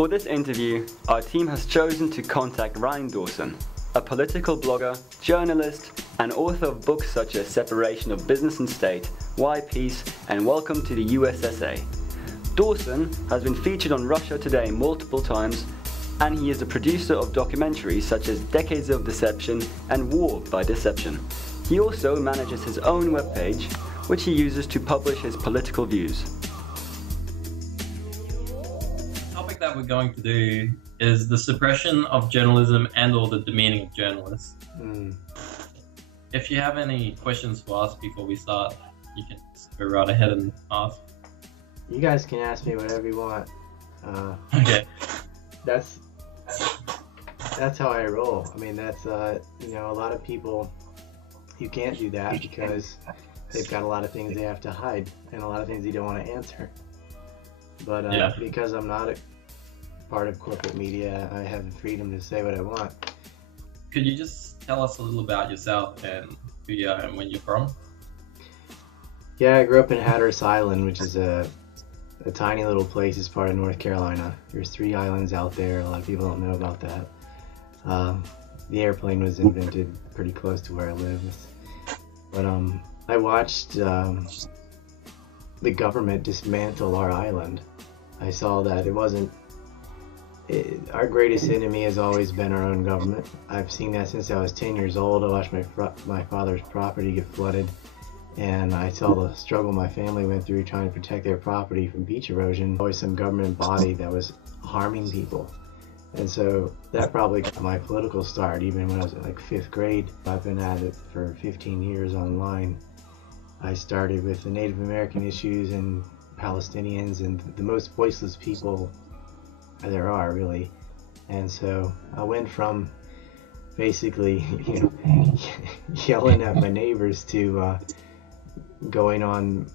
For this interview, our team has chosen to contact Ryan Dawson, a political blogger, journalist, and author of books such as Separation of Business and State, Why Peace, and Welcome to the USSA. Dawson has been featured on Russia Today multiple times, and he is the producer of documentaries such as Decades of Deception and War by Deception. He also manages his own webpage, which he uses to publish his political views. The topic that we're going to do is the suppression of journalism and or the demeaning of journalists. If you have any questions for us before we start, you can just go right ahead and ask. You guys can ask me whatever you want. Okay. That's how I roll. I mean, that's a lot of people, you can't do that because they've got a lot of things they have to hide and a lot of things they don't want to answer. But because I'm not a part of corporate media, I have the freedom to say what I want. Could you just tell us a little about yourself and who you are and where you're from? Yeah, I grew up in Hatteras Island, which is a tiny little place. It's part of North Carolina. There's 3 islands out there. A lot of people don't know about that. The airplane was invented pretty close to where I live. But I watched the government dismantle our island. I saw that our greatest enemy has always been our own government. I've seen that since I was 10 years old. I watched my father's property get flooded. And I saw the struggle my family went through trying to protect their property from beach erosion. Always some government body that was harming people. And so that probably got my political start, even when I was in like 5th grade. I've been at it for 15 years online. I started with the Native American issues and Palestinians and the most voiceless people there are, really. And so I went from basically, yelling at my neighbors to going on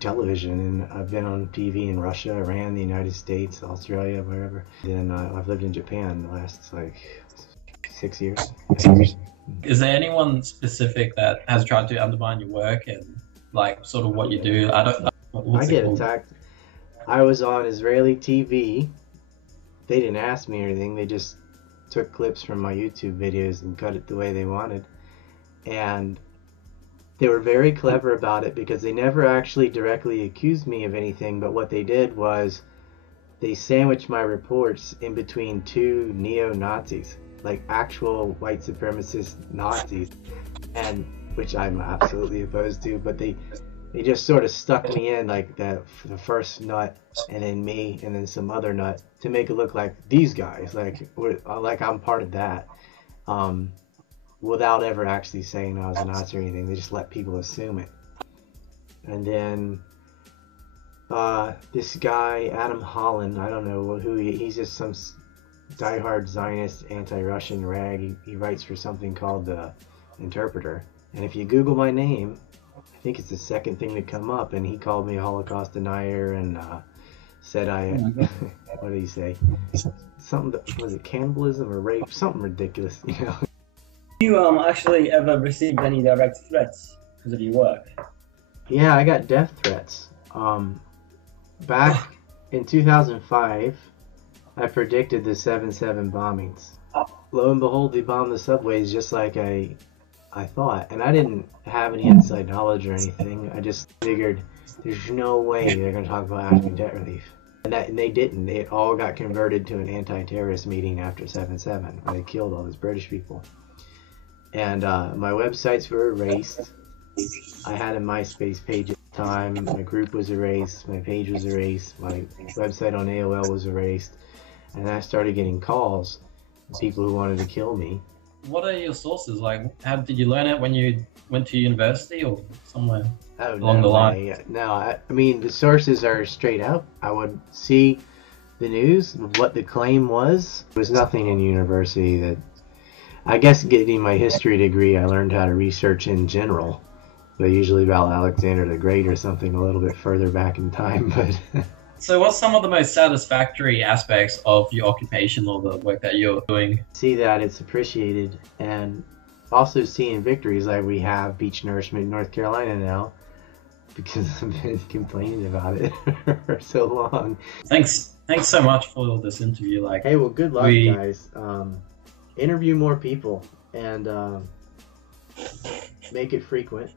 television, and I've been on TV in Russia, Iran, the United States, Australia, wherever. Then I've lived in Japan the last 6 years. Is there anyone specific that has tried to undermine your work and sort of what you do? I get attacked. I was on Israeli TV. They didn't ask me or anything. They just took clips from my YouTube videos and cut it the way they wanted. And they were very clever about it because they never actually directly accused me of anything, but what they did was they sandwiched my reports in between 2 neo-Nazis, like actual white supremacist Nazis, and which I'm absolutely opposed to, but they just sort of stuck me in like the first nut and then me and then some other nut to make it look like these guys, like I'm part of that. Without ever actually saying I was a Nazi or anything. They just let people assume it. And then this guy, Adam Holland, I don't know who he's just some diehard Zionist, anti-Russian rag. He writes for something called The Interpreter. And if you Google my name, I think it's the second thing to come up, and he called me a Holocaust denier and said what did he say? Something, was it cannibalism or rape? Something ridiculous, You actually ever received any direct threats because of your work? Yeah, I got death threats. Back in 2005, I predicted the 7/7 bombings. Lo and behold, they bombed the subways just like I thought, and I didn't have any inside knowledge or anything. I just figured there's no way they're going to talk about African debt relief. And they didn't. They all got converted to an anti-terrorist meeting after 7/7, where they killed all those British people. And my websites were erased. I had a MySpace page at the time. My group was erased. My page was erased. My website on AOL was erased. And I started getting calls from people who wanted to kill me. What are your sources? How did you learn it when you went to university or somewhere along the line? No, I mean, the sources are straight up. I would see the news, what the claim was. There was nothing in university that... I guess getting my history degree, I learned how to research in general, but usually about Alexander the Great or something a little bit further back in time. But so what's some of the most satisfactory aspects of your occupation or the work that you're doing? See that it's appreciated, and also seeing victories like we have beach nourishment in North Carolina now. because I've been complaining about it for so long. Thanks so much for this interview. Like, hey, well, good luck, guys. Interview more people and make it frequent.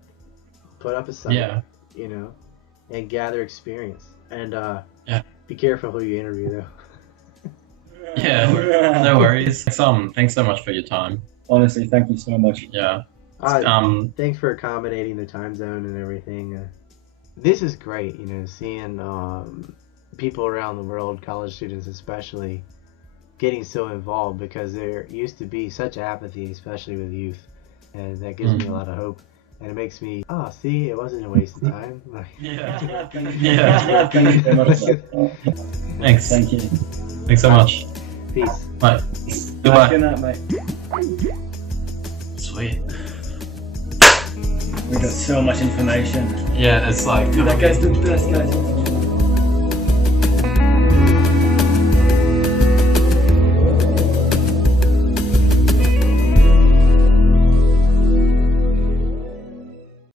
Put up a site, you know, and gather experience. And be careful who you interview, though. Yeah, no worries. Thanks so much for your time. Honestly, thank you so much. Yeah. Thanks for accommodating the time zone and everything. This is great, you know, seeing people around the world, college students especially, getting so involved, because there used to be such apathy, especially with youth, and that gives me a lot of hope. And it makes me, see, it wasn't a waste of time. Yeah. Thanks. Thank you. Thanks so much. Peace. Bye. Goodbye. Good night, mate. Sweet. We got so much information. Yeah, it's like... That guy's the best guy.